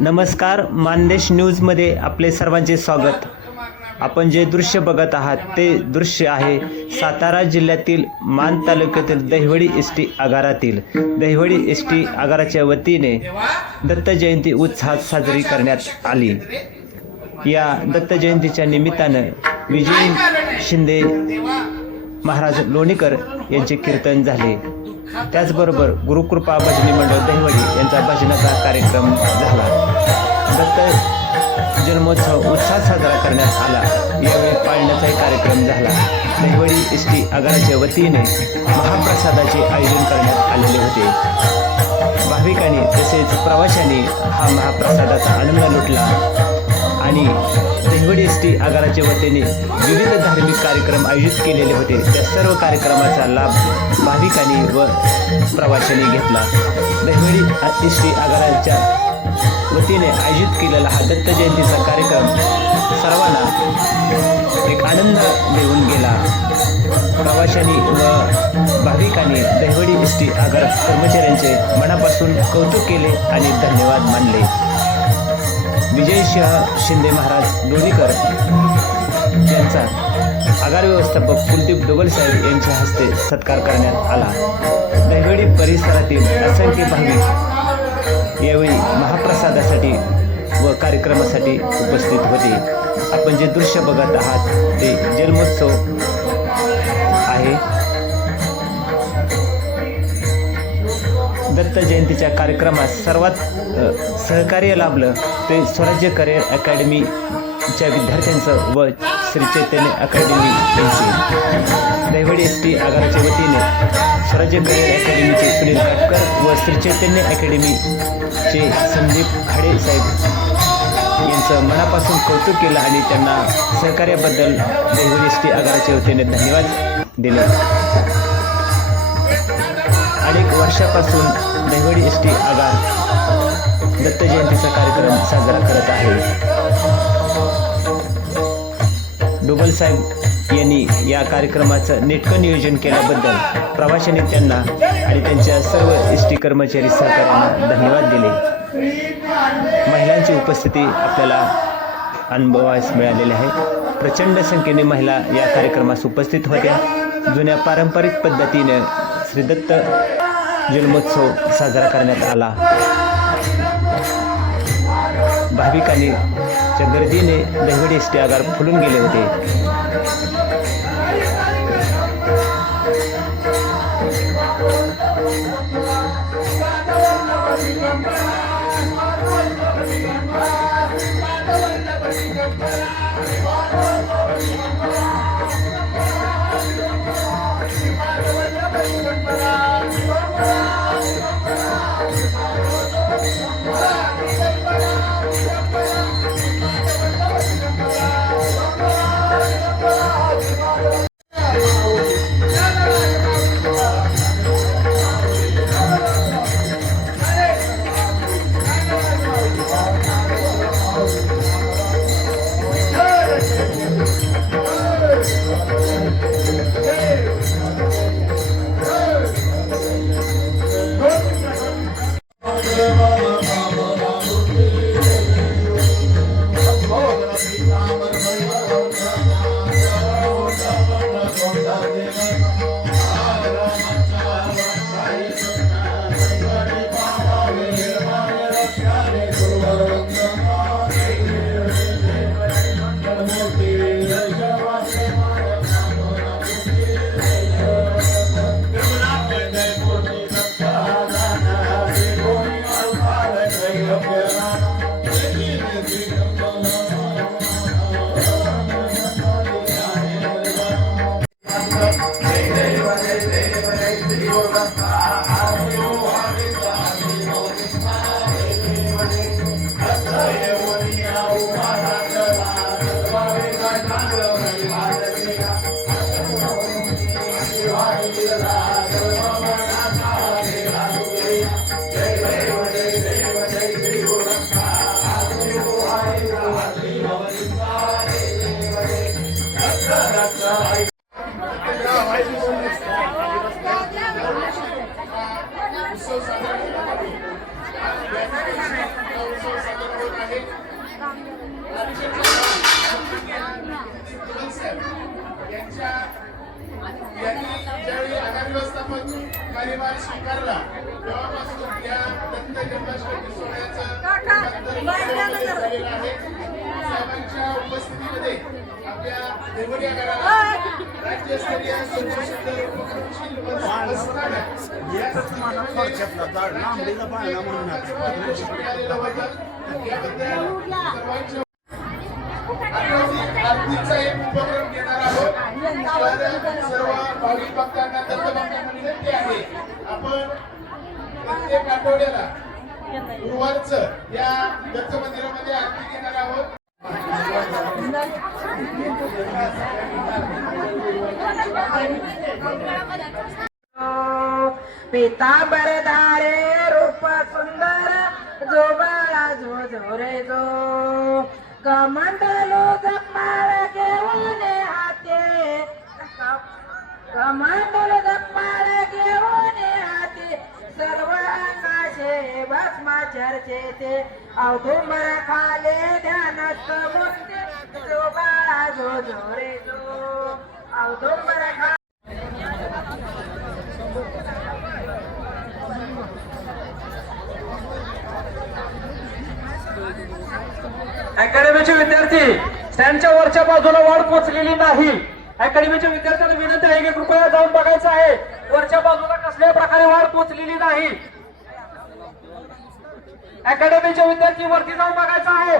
नमस्कार मानदेश न्यूजमध्ये आपले सर्वांचे स्वागत. आपण जे दृश्य बघत आहात ते दृश्य आहे सातारा जिल्ह्यातील मान तालुक्यातील दहिवडी एस टी आगारातील. दहिवडी एस टी आगाराच्या वतीने दत्त जयंती उत्साहात साजरी करण्यात आली. या दत्त जयंतीच्या निमित्तानं विजय शिंदे महाराज लोणीकर यांचे कीर्तन झाले. त्याचबरोबर गुरुकृपा भजनी मंडळ दहिवडी यांचा भजनाचा कार्यक्रम झाला. दत्त जन्मोत्सव उत्साहात साजरा करण्यात आला. यावेळी पाळण्याचाही कार्यक्रम झाला. दहिवडी एस टी आगाराच्या वतीने महाप्रसादाचे आयोजन करण्यात आलेले होते. भाविकांनी तसेच प्रवाशांनी हा महाप्रसादाचा आनंद लुटला आणि दहिवडी एस टी आगाराच्या वतीने विविध धार्मिक कार्यक्रम आयोजित केलेले होते. त्या सर्व कार्यक्रमाचा लाभ भाविकांनी व प्रवाशांनी घेतला. दहिवडी एस टी आगाराच्या वतीने आयोजित केलेला हा दत्त जयंतीचा कार्यक्रम सर्वांना एक आनंद देऊन गेला. प्रवाशांनी व भाविकांनी दहिवडी एस टी आगार कर्मचाऱ्यांचे मनापासून कौतुक केले आणि धन्यवाद मानले. विजयसिंह शिंदे महाराज लोणीकर यांचा आगार व्यवस्थापक कुलदीप डोबलसाहेब यांच्या हस्ते सत्कार करण्यात आला. दहिवडी परिसरातील असंख्य भाविक यावेळी महाप्रसादासाठी व कार्यक्रमासाठी उपस्थित होते. आपण जे दृश्य बघत आहात ते जन्मोत्सव आहे. दत्त जयंतीच्या कार्यक्रमात सर्वात सहकार्य लाभलं ते स्वराज्य करिअर अकॅडमीच्या विद्यार्थ्यांचं व श्री चैतन्य अकॅडमी यांचे. दैवडी एस टी आगाराच्या वतीने स्वराज्य करिअर अकॅडमीचे सुनील काटकर व श्री चैतन्य अकॅडमीचे संदीप खाडे साहेब यांचं मनापासून कौतुक केलं आणि त्यांना सहकार्याबद्दल दैवडी एस टी आगाराच्या वतीने धन्यवाद दिले. वर्षापासून दहिवडी एस टी आगार दत्त जयंतीचा कार्यक्रम साजरा करत आहे. डोबल साहेब यांनी या कार्यक्रमाचं नेटकं नियोजन केल्याबद्दल प्रवाशांनी त्यांना आणि त्यांच्या सर्व एस टी कर्मचारी सहकाऱ्यांना धन्यवाद दिले. महिलांची उपस्थिती आपल्याला अनुभवास मिळालेली आहे. प्रचंड संख्येने महिला या कार्यक्रमास उपस्थित होत्या. जुन्या पारंपरिक पद्धतीने श्री दत्त जन्मोत्सव साजरा करण्यात आला. भाविकांनी गर्दीने दहिवडी एस टी आगार फुलून गेले होते. कार्यभार स्वीकारला तेव्हापासून या दत्त जन्माष्टमी सोहळ्याचं झालेलं आहे. साहेबांच्या उपस्थितीमध्ये आपल्या देवरी आगाराला राज्यस्तरीय स्वच्छसुंदर उपक्रमशील या सर्वांच्या सर्व भाविक भक्तांना विनंती आहे आपण प्रत्येक आठवड्याला या दत्त मंदिरामध्ये आरती घेणार आहोत धारे रूप सुंदर जो बाळा जो. झोरे जो कमंडलो जपाळ कमंडल जपाळ घेऊन हाते सर्व आकाशे भस्मा चर्चेते औदुंबर खाले ध्यानस्थ मूर्ती जो जो झोरे जो औदुंबर खा अकॅडमीचे विद्यार्थी स्टँडच्या वरच्या बाजूला वाढ पोचलेली नाही. अकॅडमीच्या विद्यार्थ्यांना विनंती आहे की कृपया जाऊन बघायचं आहे. वरच्या बाजूला कसल्याही प्रकारे वाढ पोचलेली नाही. अकॅडमीचे विद्यार्थी वरती जाऊन बघायचं आहे.